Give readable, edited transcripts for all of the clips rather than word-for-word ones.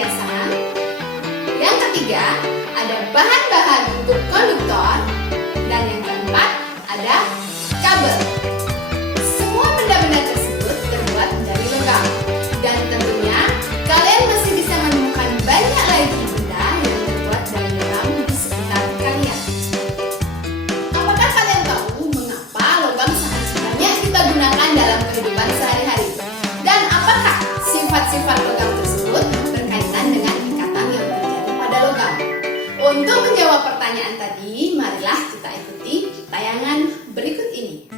perhiasan. Yang ketiga, ada bahan-bahan untuk konduktor. Dan yang keempat, ada kabel. Semua benda-benda tersebut terbuat dari logam. Dan tentunya, kalian masih bisa menemukan banyak lagi benda yang terbuat dari logam di sekitar kalian. Apakah kalian tahu mengapa logam sangat banyak kita gunakan dalam kehidupan sehari-hari? Dan apakah sifat-sifat logam tersebut berkaitan dengan ikatan yang terjadi pada logam? Untuk menjawab pertanyaan tadi, marilah kita ikuti tayangan berikut ini.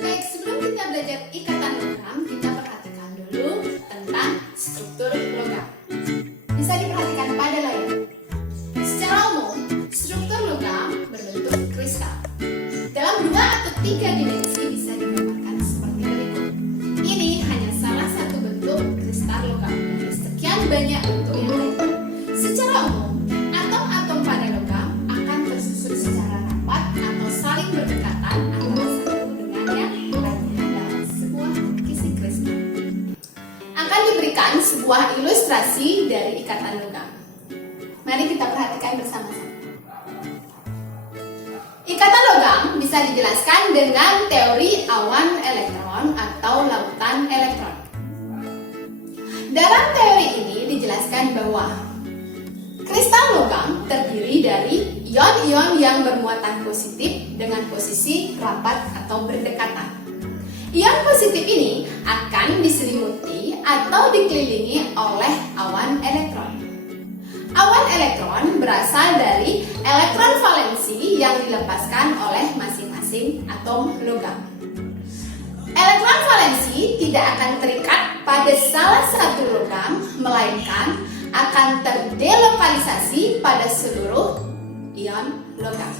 Baik, sebelum kita belajar ikatan logam, kita perhatikan dulu tentang struktur logam. Bisa diperhatikan pada layar. Secara umum, struktur logam berbentuk kristal. Dalam 2 atau 3 dimensi bisa digambarkan seperti berikut. Ini hanya salah satu bentuk kristal logam dari sekian banyak bentuk yang lainnya. Secara umum, atom-atom pada logam akan tersusun secara rapat atau saling berdekatan antara satu dengan yang lainnya dalam sebuah kisi kristal. Akan diberikan sebuah ilustrasi dari ikatan logam. Mari kita perhatikan bersama-sama. Ikatan logam bisa dijelaskan dengan teori awan elektron atau lautan elektron. Dalam teori ini dijelaskan bahwa kristal logam terdiri dari ion-ion yang bermuatan positif dengan posisi rapat atau berdekatan. Ion positif ini akan diselimuti atau dikelilingi oleh awan elektron. Awan elektron berasal dari elektron valensi yang dilepaskan oleh masing-masing atom logam. Elektron valensi tidak akan terikat pada salah satu logam, melainkan akan terdelokalisasi pada seluruh ion logam.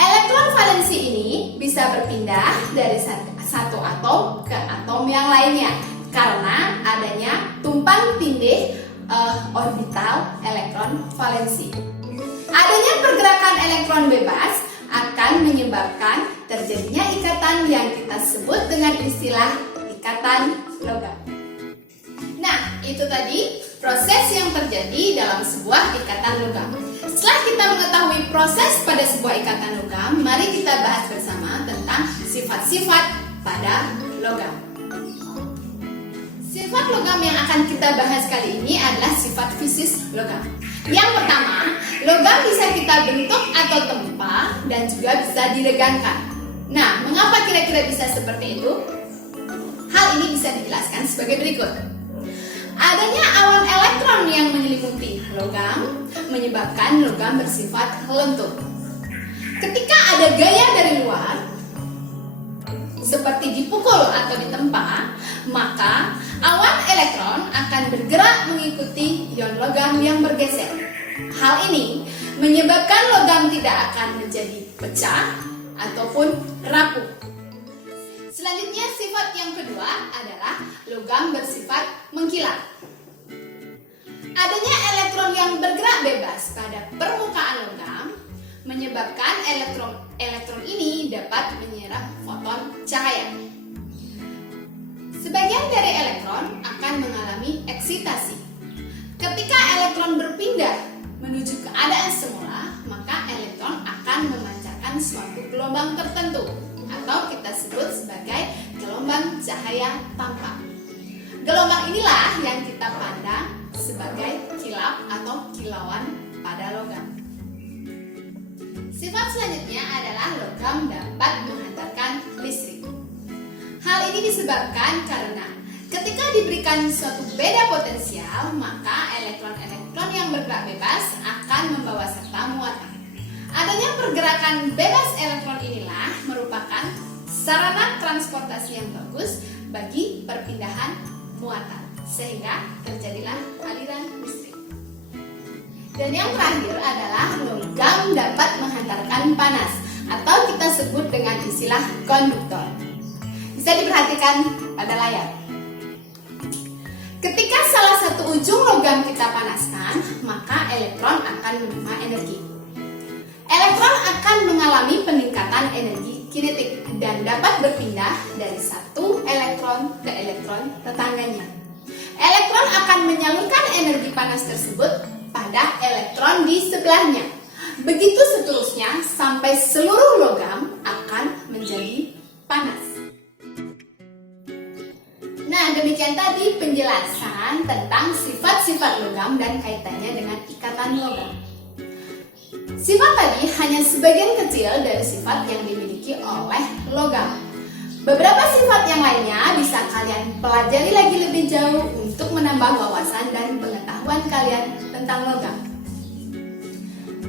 Elektron valensi ini bisa berpindah dari satu atom ke atom yang lainnya karena adanya tumpang tindih orbital elektron valensi. Adanya pergerakan elektron bebas akan menyebabkan terjadinya ikatan yang kita sebut dengan istilah ikatan logam. Nah, itu tadi proses yang terjadi dalam sebuah ikatan logam. Setelah kita mengetahui proses pada sebuah ikatan logam, mari kita bahas bersama tentang sifat-sifat pada logam. Sifat logam yang akan kita bahas kali ini adalah sifat fisis logam. Yang pertama, logam bisa kita bentuk atau tempa dan juga bisa diregangkan. Nah, mengapa kira-kira bisa seperti itu? Hal ini bisa dijelaskan sebagai berikut. Adanya awan elektron yang menyelimuti logam menyebabkan logam bersifat lentur. Ketika ada gaya dari luar, seperti dipukul atau ditempa, maka awan elektron akan bergerak mengikuti ion logam yang bergeser. Hal ini menyebabkan logam tidak akan menjadi pecah ataupun rapuh. Selanjutnya, sifat yang kedua adalah logam bersifat mengkilat. Adanya elektron yang bergerak bebas pada permukaan logam menyebabkan elektron ini dapat menyerap foton cahaya. Sebagian dari elektron akan mengalami eksitasi. Ketika elektron berpindah menuju keadaan semula, maka elektron akan memancarkan suatu gelombang tertentu atau kita sebut sebagai gelombang cahaya tampak. Gelombang inilah yang kita pandang sebagai kilap atau kilauan pada logam. Sifat selanjutnya adalah logam dapat menghantarkan listrik. Hal ini disebabkan karena ketika diberikan suatu beda potensial, maka elektron-elektron yang bergerak bebas akan membawa serta muatan. Adanya pergerakan bebas elektron inilah merupakan sarana transportasi yang bagus bagi perpindahan muatan, sehingga terjadilah aliran listrik. Dan yang terakhir adalah logam dapat menghantarkan panas atau kita sebut dengan istilah konduktor. Bisa diperhatikan pada layar. Ketika salah satu ujung logam kita panaskan, maka elektron akan menerima energi. Elektron akan mengalami peningkatan energi kinetik dan dapat berpindah dari satu elektron ke elektron tetangganya. Elektron akan akan menyalurkan energi panas tersebut pada elektron di sebelahnya. Begitu seterusnya sampai seluruh logam akan menjadi panas. Nah, demikian tadi penjelasan tentang sifat-sifat logam dan kaitannya dengan ikatan logam. Sifat tadi hanya sebagian kecil dari sifat yang dimiliki oleh logam. Beberapa sifat yang lainnya bisa kalian pelajari lagi lebih jauh untuk menambah wawasan dan pengetahuan kalian tentang logam.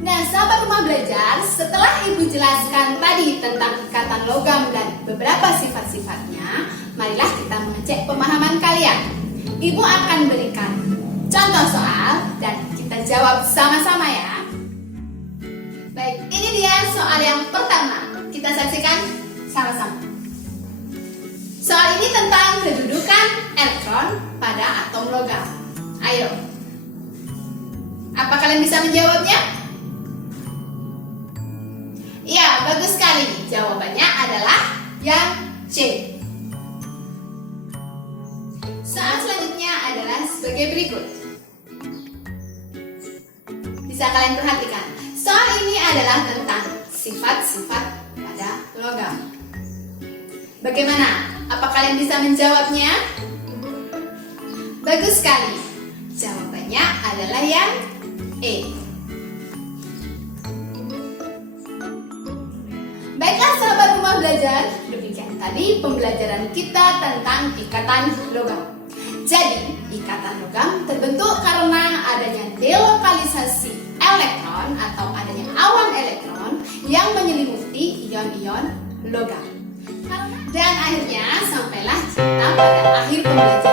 Nah, sahabat rumah belajar, setelah Ibu jelaskan tadi tentang ikatan logam dan beberapa sifat-sifatnya, marilah kita mengecek pemahaman kalian. Ibu akan berikan contoh soal dan kita jawab sama-sama ya. Baik, ini dia soal yang pertama. Kita saksikan sama-sama. Soal ini tentang kedudukan elektron pada atom logam. Ayo. Apa kalian bisa menjawabnya? Ya, bagus sekali. Jawabannya adalah yang C. Soal selanjutnya adalah sebagai berikut. Bisa kalian perhatikan. Soal ini adalah tentang sifat-sifat pada logam. Bagaimana? Apa kalian bisa menjawabnya? Bagus sekali. Jawabannya adalah yang E. Baiklah sahabat rumah belajar, demikian tadi pembelajaran kita tentang ikatan logam. Jadi, ikatan logam terbentuk karena adanya delokalisasi elektron atau adanya awan elektron yang menyelimuti ion-ion logam. Dan akhirnya sampailah kita pada akhir pembelajaran